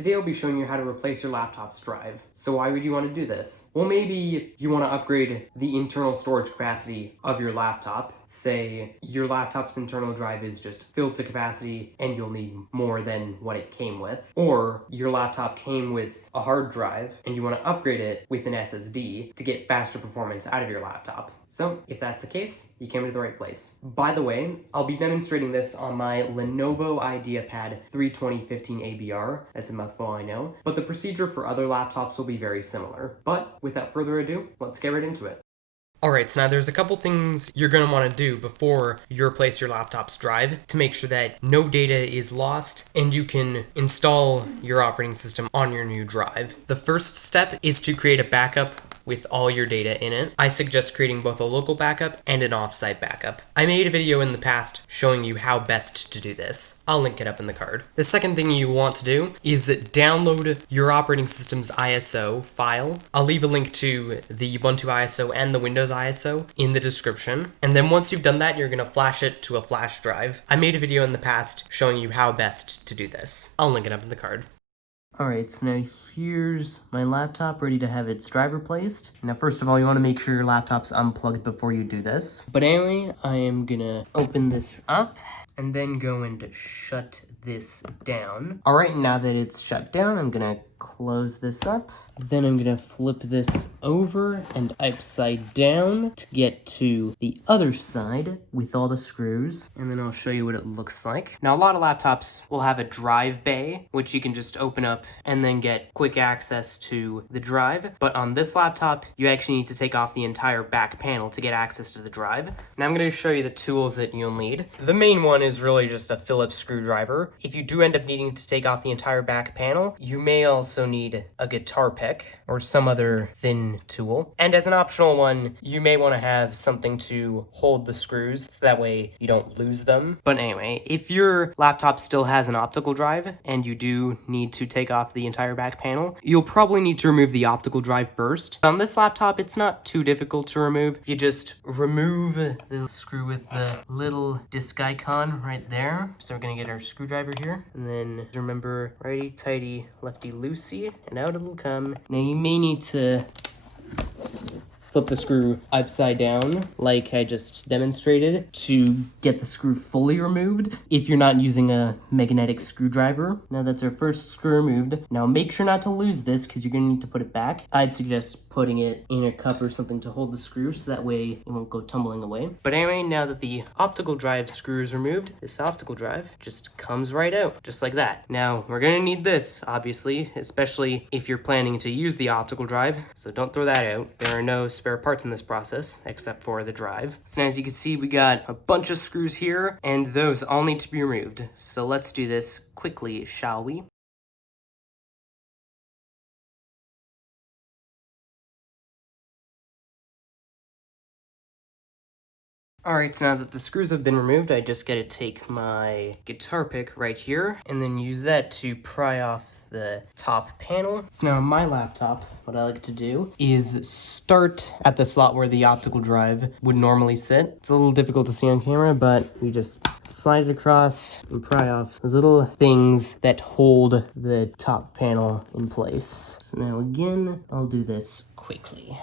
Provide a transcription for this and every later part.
Today I'll be showing you how to replace your laptop's drive. So why would you want to do this? Well, maybe you want to upgrade the internal storage capacity of your laptop. Say your laptop's internal drive is just filled to capacity and you'll need more than what it came with. Or your laptop came with a hard drive and you want to upgrade it with an SSD to get faster performance out of your laptop. So if that's the case, you came to the right place. By the way, I'll be demonstrating this on my Lenovo Ideapad 32015 ABR. That's a mouthful, I know. But the procedure for other laptops will be very similar. But without further ado, let's get right into it. Alright, so now there's a couple things you're going to want to do before you replace your laptop's drive to make sure that no data is lost and you can install your operating system on your new drive. The first step is to create a backup with all your data in it. I suggest creating both a local backup and an offsite backup. I made a video in the past showing you how best to do this. I'll link it up in the card. The second thing you want to do is download your operating system's ISO file. I'll leave a link to the Ubuntu ISO and the Windows ISO in the description. And then once you've done that, you're going to flash it to a flash drive. I made a video in the past showing you how best to do this. I'll link it up in the card. Alright, so now here's my laptop ready to have its drive replaced. Now first of all, you want to make sure your laptop's unplugged before you do this. But anyway, I am gonna open this up and then go in to shut this down. Alright, now that it's shut down, I'm gonna close this up. Then I'm gonna flip this over and upside down to get to the other side with all the screws. And then I'll show you what it looks like. Now, a lot of laptops will have a drive bay, which you can just open up and then get quick access to the drive. But on this laptop, you actually need to take off the entire back panel to get access to the drive. Now I'm gonna show you the tools that you'll need. The main one is really just a Phillips screwdriver. If you do end up needing to take off the entire back panel, you may also need a guitar pick or some other thin tool. And as an optional one, you may want to have something to hold the screws so that way you don't lose them. But anyway, if your laptop still has an optical drive and you do need to take off the entire back panel, you'll probably need to remove the optical drive first. On this laptop, it's not too difficult to remove. You just remove the screw with the little disc icon right there. So we're gonna get our screwdriver here. And then remember, righty tighty, lefty loosey, and out it'll come. Now you may need to flip the screw upside down like I just demonstrated to get the screw fully removed if you're not using a magnetic screwdriver. Now that's our first screw removed. Now make sure not to lose this because you're going to need to put it back. I'd suggest putting it in a cup or something to hold the screw so that way it won't go tumbling away. But anyway, now that the optical drive screw is removed, this optical drive just comes right out, just like that. Now we're going to need this, obviously, especially if you're planning to use the optical drive, so don't throw that out. There are no spare parts in this process except for the drive. So now as you can see, we got a bunch of screws here and those all need to be removed. So let's do this quickly, shall we? Alright, so now that the screws have been removed, I just gotta take my guitar pick right here and then use that to pry off the top panel. So now on my laptop, what I like to do is start at the slot where the optical drive would normally sit. It's a little difficult to see on camera, but we just slide it across and pry off those little things that hold the top panel in place. So now again, I'll do this quickly.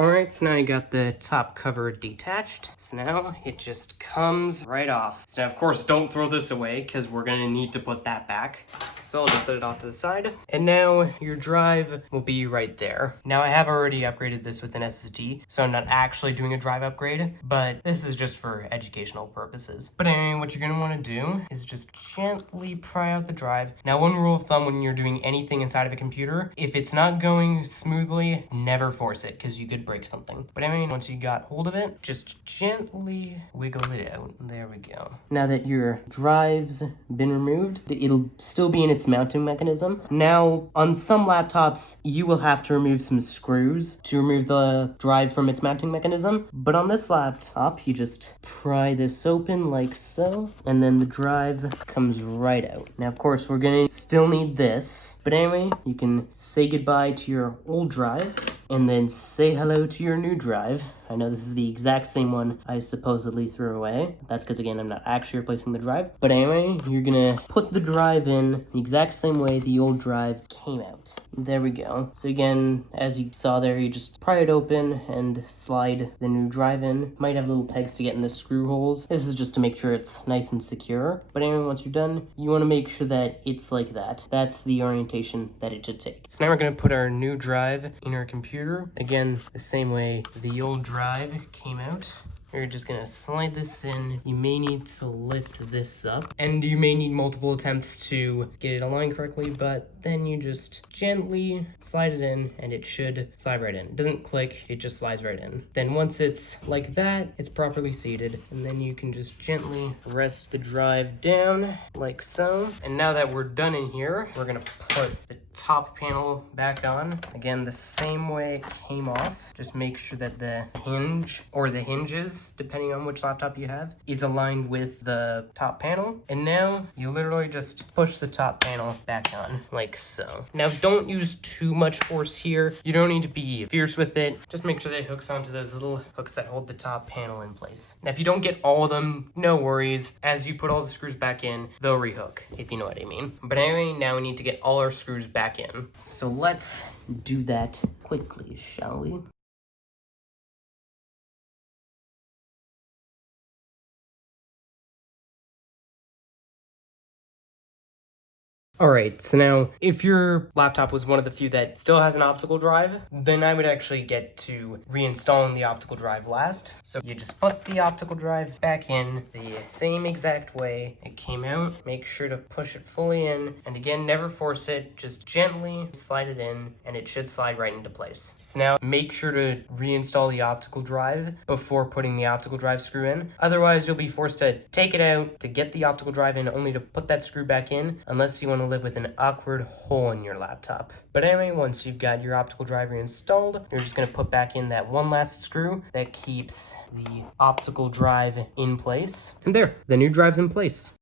Alright, so now I got the top cover detached. So now it just comes right off. So now of course don't throw this away because we're gonna need to put that back. So I'll just set it off to the side. And now your drive will be right there. Now I have already upgraded this with an SSD, so I'm not actually doing a drive upgrade, but this is just for educational purposes. But anyway, what you're gonna wanna do is just gently pry out the drive. Now one rule of thumb when you're doing anything inside of a computer, if it's not going smoothly, never force it because you could break something. But anyway, once you got hold of it, just gently wiggle it out. There we go. Now that your drive's been removed, it'll still be in its mounting mechanism. Now, on some laptops, you will have to remove some screws to remove the drive from its mounting mechanism. But on this laptop, you just pry this open like so, and then the drive comes right out. Now, of course, we're gonna still need this. But anyway, you can say goodbye to your old drive and then say hello to your new drive. I know this is the exact same one I supposedly threw away. That's because, again, I'm not actually replacing the drive. But anyway, you're gonna put the drive in the exact same way the old drive came out. There we go. So again, as you saw there, you just pry it open and slide the new drive in. Might have little pegs to get in the screw holes. This is just to make sure it's nice and secure. But anyway, once you're done, you want to make sure that it's like that. That's the orientation that it should take. So now we're going to put our new drive in our computer. Again, the same way the old drive came out. You're just gonna slide this in. You may need to lift this up, and you may need multiple attempts to get it aligned correctly, but then you just gently slide it in and it should slide right in. It doesn't click, it just slides right in. Then once it's like that, it's properly seated, and then you can just gently rest the drive down like so. And now that we're done in here, we're gonna put the top panel back on. Again, the same way it came off. Just make sure that the hinge, or the hinges, depending on which laptop you have, is aligned with the top panel. And now you literally just push the top panel back on like so. Now don't use too much force here. You don't need to be fierce with it. Just make sure that it hooks onto those little hooks that hold the top panel in place. Now if you don't get all of them, no worries. As you put all the screws back in, they'll rehook, if you know what I mean. But anyway, now we need to get all our screws back in. So let's do that quickly, shall we? Alright, so now, if your laptop was one of the few that still has an optical drive, then I would actually get to reinstalling the optical drive last. So you just put the optical drive back in the same exact way it came out. Make sure to push it fully in, and again, never force it, just gently slide it in, and it should slide right into place. So now, make sure to reinstall the optical drive before putting the optical drive screw in. Otherwise, you'll be forced to take it out to get the optical drive in, only to put that screw back in, unless you want to live with an awkward hole in your laptop. But anyway, once you've got your optical drive reinstalled, you're just going to put back in that one last screw that keeps the optical drive in place. And there, the new drive's in place.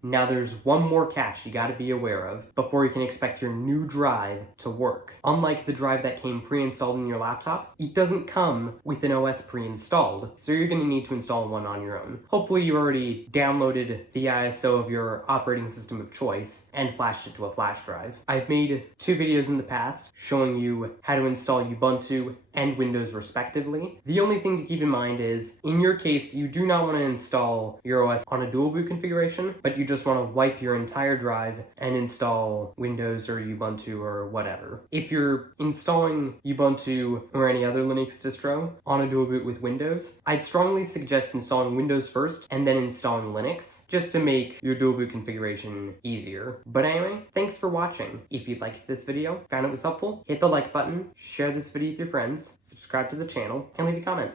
Now there's one more catch you gotta be aware of before you can expect your new drive to work. Unlike the drive that came pre-installed in your laptop, it doesn't come with an OS pre-installed, so you're gonna need to install one on your own. Hopefully you already downloaded the ISO of your operating system of choice and flashed it to a flash drive. I've made 2 videos in the past showing you how to install Ubuntu and Windows respectively. The only thing to keep in mind is, in your case, you do not want to install your OS on a dual boot configuration, but you just want to wipe your entire drive and install Windows or Ubuntu or whatever. If you're installing Ubuntu or any other Linux distro on a dual boot with Windows, I'd strongly suggest installing Windows first and then installing Linux, just to make your dual boot configuration easier. But anyway, thanks for watching. If you liked this video, found it was helpful, hit the like button, share this video with your friends, subscribe to the channel, and leave a comment.